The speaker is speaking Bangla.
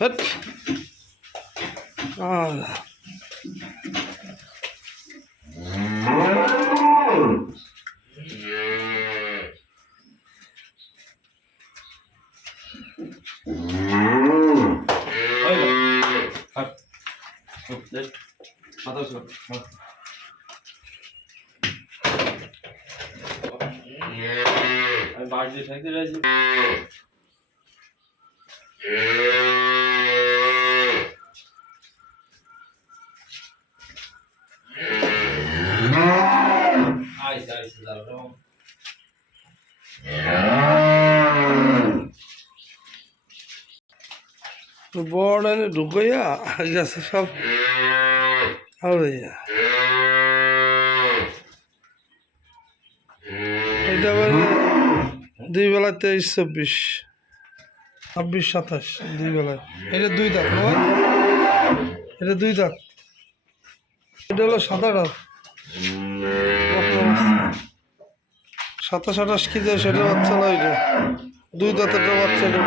হট আমি বাড়িতে থাকতে রয়েছি। আইসে আইসে যাবো বড় ঢুকাইয়া গেছে সব এটা বলে 2 বেলা 23-24 26-27 2 বেলায় এটা 2 দাঁত নয়, এটা 2 দাঁত, এটা হলো 7-8 27-28 কি যায় সেটা বাচ্চা না, এটা 2 দাঁতের বাচ্চা, এটা